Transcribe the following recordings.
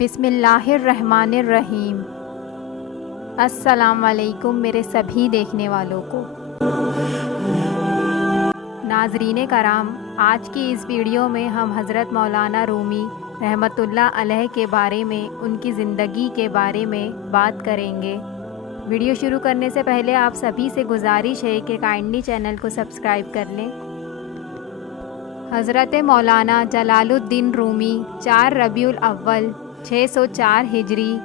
بسم اللہ الرحمن الرحیم۔ السلام علیکم میرے سبھی دیکھنے والوں کو۔ ناظرین کرام، آج کی اس ویڈیو میں ہم حضرت مولانا رومی رحمۃ اللہ علیہ کے بارے میں، ان کی زندگی کے بارے میں بات کریں گے۔ ویڈیو شروع کرنے سے پہلے آپ سبھی سے گزارش ہے کہ کائنڈلی چینل کو سبسکرائب کر لیں۔ حضرت مولانا جلال الدین رومی 4 ربیع الاول 604 ہجری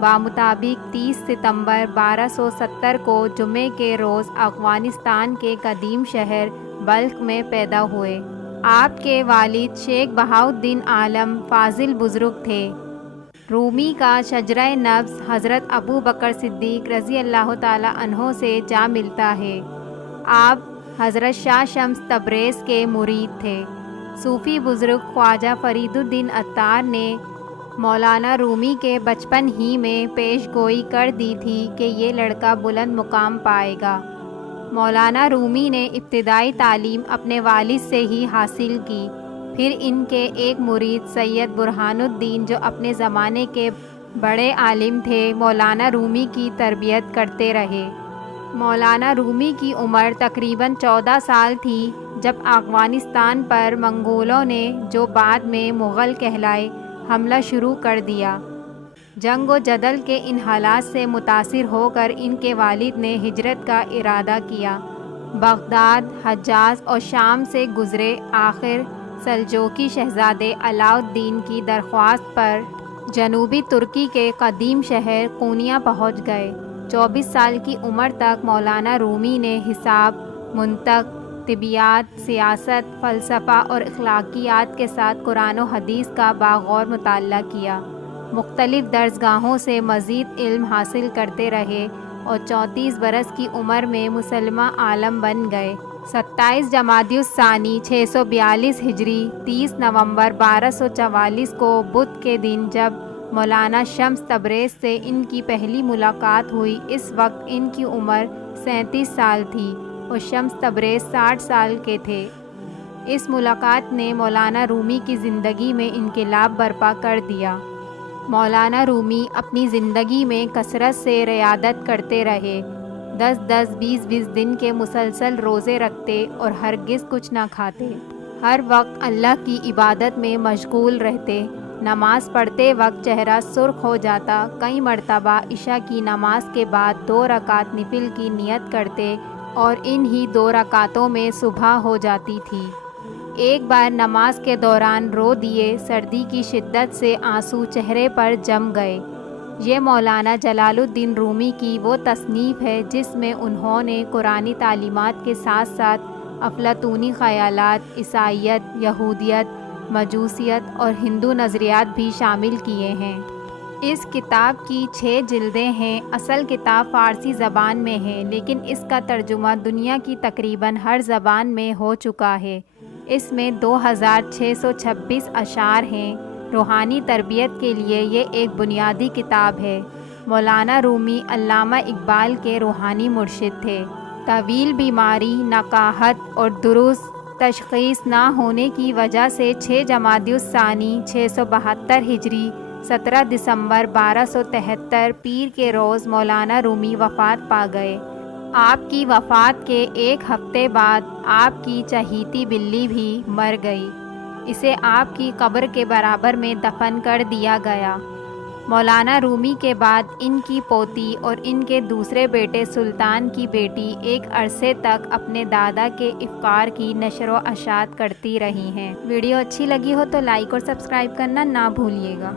بمطابق 30 ستمبر 1270 کو جمعے کے روز افغانستان کے قدیم شہر بلخ میں پیدا ہوئے۔ آپ کے والد شیخ بہاؤالدین عالم فاضل بزرگ تھے۔ رومی کا شجرہ نبض حضرت ابو بکر صدیق رضی اللہ تعالی عنہ سے جا ملتا ہے۔ آپ حضرت شاہ شمس تبریز کے مرید تھے۔ صوفی بزرگ خواجہ فرید الدین عطار نے مولانا رومی کے بچپن ہی میں پیش گوئی کر دی تھی کہ یہ لڑکا بلند مقام پائے گا۔ مولانا رومی نے ابتدائی تعلیم اپنے والد سے ہی حاصل کی، پھر ان کے ایک مرید سید برہان الدین جو اپنے زمانے کے بڑے عالم تھے، مولانا رومی کی تربیت کرتے رہے۔ مولانا رومی کی عمر تقریباً 14 سال تھی جب افغانستان پر منگولوں نے، جو بعد میں مغل کہلائے، حملہ شروع کر دیا۔ جنگ و جدل کے ان حالات سے متاثر ہو کر ان کے والد نے ہجرت کا ارادہ کیا۔ بغداد، حجاز اور شام سے گزرے، آخر سلجوقی شہزادے علاء الدین کی درخواست پر جنوبی ترکی کے قدیم شہر قونیہ پہنچ گئے۔ 24 سال کی عمر تک مولانا رومی نے حساب، منطق، طبیعیات، سیاست، فلسفہ اور اخلاقیات کے ساتھ قرآن و حدیث کا باغور مطالعہ کیا۔ مختلف درسگاہوں سے مزید علم حاصل کرتے رہے اور 34 برس کی عمر میں مسلمہ عالم بن گئے۔ 27 جمادی الثانی 642 ہجری 30 نومبر 1244 کو بدھ کے دن جب مولانا شمس تبریز سے ان کی پہلی ملاقات ہوئی، اس وقت ان کی عمر 37 سال تھی اور شمس تبریز 60 سال کے تھے۔ اس ملاقات نے مولانا رومی کی زندگی میں انقلاب برپا کر دیا۔ مولانا رومی اپنی زندگی میں کثرت سے ریاضت کرتے رہے، 10 20 دن کے مسلسل روزے رکھتے اور ہرگز کچھ نہ کھاتے۔ ہر وقت اللہ کی عبادت میں مشغول رہتے۔ نماز پڑھتے وقت چہرہ سرخ ہو جاتا۔ کئی مرتبہ عشاء کی نماز کے بعد 2 رکعت نفل کی نیت کرتے اور انہی 2 رکعتوں میں صبح ہو جاتی تھی۔ ایک بار نماز کے دوران رو دیے، سردی کی شدت سے آنسو چہرے پر جم گئے۔ یہ مولانا جلال الدین رومی کی وہ تصنیف ہے جس میں انہوں نے قرآنی تعلیمات کے ساتھ ساتھ افلاطونی خیالات، عیسائیت، یہودیت، مجوسیت اور ہندو نظریات بھی شامل کیے ہیں۔ اس کتاب کی 6 جلدیں ہیں۔ اصل کتاب فارسی زبان میں ہے، لیکن اس کا ترجمہ دنیا کی تقریباً ہر زبان میں ہو چکا ہے۔ اس میں 2626 اشعار ہیں۔ روحانی تربیت کے لیے یہ ایک بنیادی کتاب ہے۔ مولانا رومی علامہ اقبال کے روحانی مرشد تھے۔ طویل بیماری، نقاہت اور درست تشخیص نہ ہونے کی وجہ سے 6 جمادی الثانی 672 ہجری 17 دسمبر 1273 پیر کے روز مولانا رومی وفات پا گئے۔ آپ کی وفات کے 1 ہفتے بعد آپ کی چہیتی بلی بھی مر گئی۔ اسے آپ کی قبر کے برابر میں دفن کر دیا گیا۔ مولانا رومی کے بعد ان کی پوتی اور ان کے دوسرے بیٹے سلطان کی بیٹی ایک عرصے تک اپنے دادا کے افکار کی نشر و اشاعت کرتی رہی ہیں۔ ویڈیو اچھی لگی ہو تو لائک اور سبسکرائب کرنا نہ بھولیے گا۔